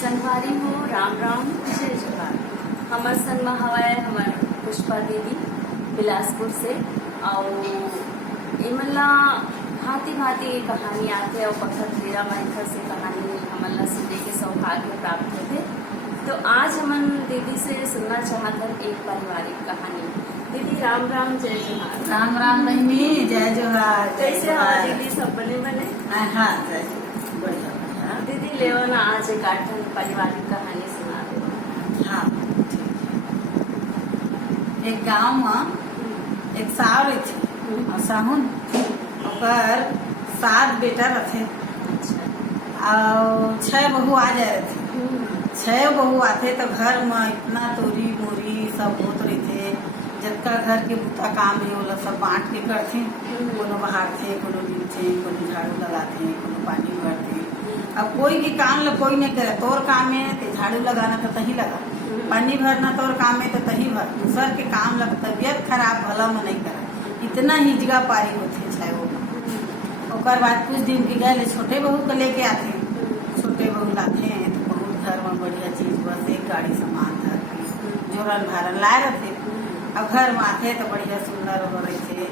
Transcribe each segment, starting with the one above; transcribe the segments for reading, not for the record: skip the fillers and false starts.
संगवारी हो राम राम जय जोहार। हमर संग में हवाए हमर पुष्पा दीदी बिलासपुर से और इमला भांति भांति कहानी आते और पत्थर तेरा मैथर से कहानी हमला सुनने के सौभाग्य प्राप्त होते। तो आज हमन दीदी से सुनना चाहत हन एक पारिवारिक कहानी। दीदी राम राम जय जोहार। राम राम बहनी जय जोहार। कैसे हो दीदी? सब बने बने? हाँ जय बढ़िया। दीदी लेवा ना आज एक आठन पारिवारिक कहानी सुना दो। हाँ एक गांव में एक साव रही और साहुन ओकर 7 बेटा रथे और 6 बहू आ जाए थे। 6 बहू आते तो घर में इतना तोरी मोरी सब होत रही थे। जितना घर के बुता काम है वो सब बांट के करते। कोनो बहारते, कोनो नीचे, कोनो झाड़ू लगाते, कोनो पानी भरते। अब कोई भी काम ला कोई नहीं करे। तोर काम है तो झाड़ू लगाना तो तही लगा, पानी भरना तोर काम है तो तही भर। दूसर के काम लग तबियत खराब भला में नहीं करा। इतना हिजगा पारी होते 6 वो। और बाद कुछ दिन के गए छोटे बहू को लेके आते। छोटे बहू लाते हैं तो बहुत घर में बढ़िया चीज बस एक गाड़ी सामान था जोरन भारन लाए रहते। अब घर में आते तो बढ़िया सुंदर हो रहे थे।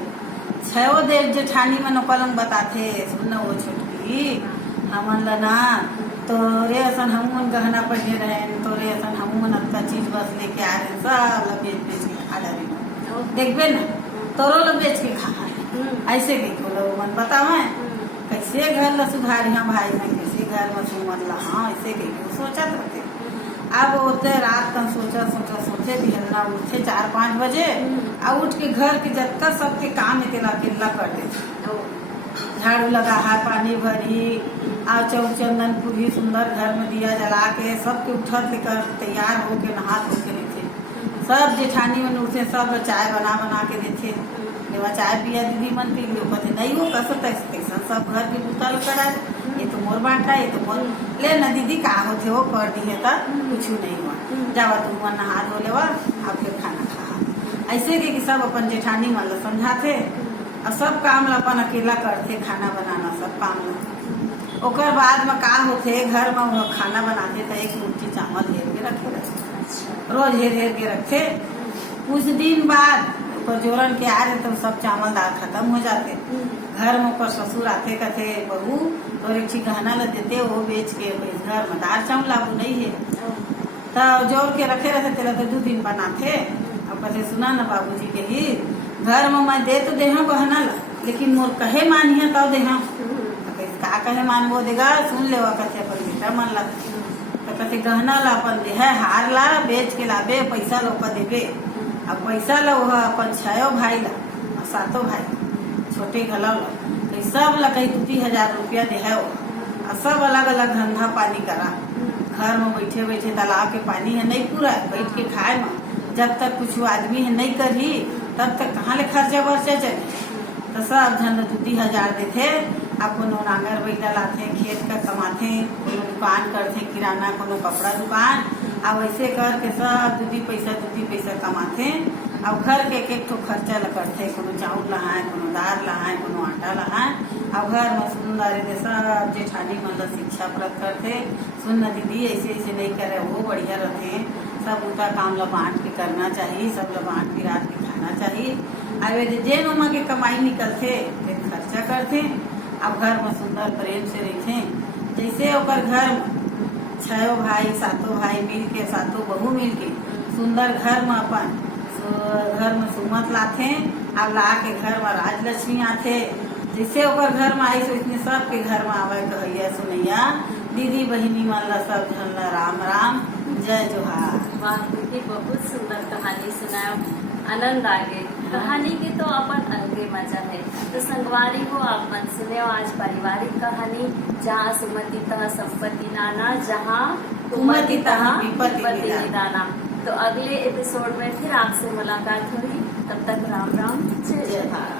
6 देव जेठानी में नकलम बताते सुनना वो छोटकी हमन लना तोरे असन हमन गहना पहने रहे, तोरे असन हमन अच्छा चीज बस लेके आ रहे, सब बेच बेच के खा डाले। देखबे ना तोरो लोग बेच के खा है। ऐसे देखो लोग मन बतावे कैसे घर ला सुधारी हम भाई में, कैसे घर में सुमत ला। हाँ ऐसे के सोचत रहते। अब होते रात का सोचे बिहलना उठे 4-5 बजे और उठ के घर के जत्ता सबके काम इतना किल्ला कर देते। झाड़ू लगा है, पानी भरी और चौचंदन पूरी सुंदर घर में दिया जला के सबके उठत लेकर तैयार होके नहा धो के देते। सब जेठानी में उठते सब चाय बना के देते। लेवा चाय पिया दीदी मन पी लो कहते नहीं हो कसो तैसा सब घर के बुता लो करा। ये तो मोर बांटा, ये तो मोर ले ना दीदी का होते हो कर दी है तो कुछ नहीं हुआ। जावा तुम नहा धो लेवा और फिर खाना खा। ऐसे के सब अपन जेठानी मन समझाते और सब काम ला अपन अकेला करते। खाना बनाना सब काम ला। ओकर बाद में का होते घर में वो खाना बनाते तो एक मुट्ठी चावल हेर के रखे रहते। रोज हेर के रखते। कुछ दिन बाद जोरन के आ रहे तो सब चावल दाल खत्म हो जाते। घर में ऊपर ससुर आते कहते बहू और एक ची गहना ला देते वो बेच के घर में दाल चावल लागू नहीं है तो जोर के रखे रहते। तेरा तो 2 दिन बनाते। अब कहते सुना ना बाबूजी के ही घर में मैं दे तो दे गहना ला लेकिन मोर कहे मानिए तब दे। का कहे मानबो देगा सुन ले कहते अपन बेटा मन ला तो कहते गहना ला अपन दे है हार ला बेच के लाबे पैसा लोग देबे। अब पैसा ला वह अपन 6 भाई ला और 7 भाई छोटे घला ला तो सब ला कहीं 2-3 रुपया दे है। और सब अलग अलग धंधा पानी करा। घर में बैठे बैठे तालाब के पानी है नहीं पूरा बैठ के खाए में जब तक कुछ आदमी है नहीं करी तब तक कहाँ ले खर्चा वर्चा चले। तो सब धन 2-3 देते। अब कोनो नांगर बैठा लाते खेत का कमाते, कोनो दुकान करते किराना, कोनो कपड़ा दुकान। अब ऐसे करके सब 2 पैसा कमाते। अब घर के एक ठो खर्चा ला करते। कोनो चाउर लहाए, कोनो दाल लहाए, कोनो आटा लहाए। अब घर में सुंदर सब जेठानी मतलब शिक्षा प्रद करते। सुन न दीदी ऐसे ऐसे नहीं करे वो बढ़िया रहते। सब उनका काम ला बांट के करना चाहिए, सब ला बांट के रात के खाना चाहिए। अब जे नुमा के कमाई निकलते फिर खर्चा करते। अब घर में सुंदर प्रेम से रहते। जैसे ओकर घर में 6 भाई 7 भाई मिल के 7 बहू मिल के सुंदर घर में अपन घर में सुमत लाते। अब ला के घर में राजलक्ष्मी आते। जैसे ओकर घर में आई सोचने सबके घर में आवे कहैया सुनैया दीदी बहिनी मन ला सब झन ला राम राम जय जोहार। वाह दीदी बहुत सुंदर कहानी सुनाया, आनंद आ गए। कहानी की तो अपन अलगे मजा है। तो संगवारी को आप मन सुने आज पारिवारिक कहानी जहाँ सुमति तह संपत्ति नाना, जहाँ कुमति तह विपत्ति निदाना। तो अगले एपिसोड में फिर आपसे मुलाकात होगी। तब तक राम राम जय जोहार।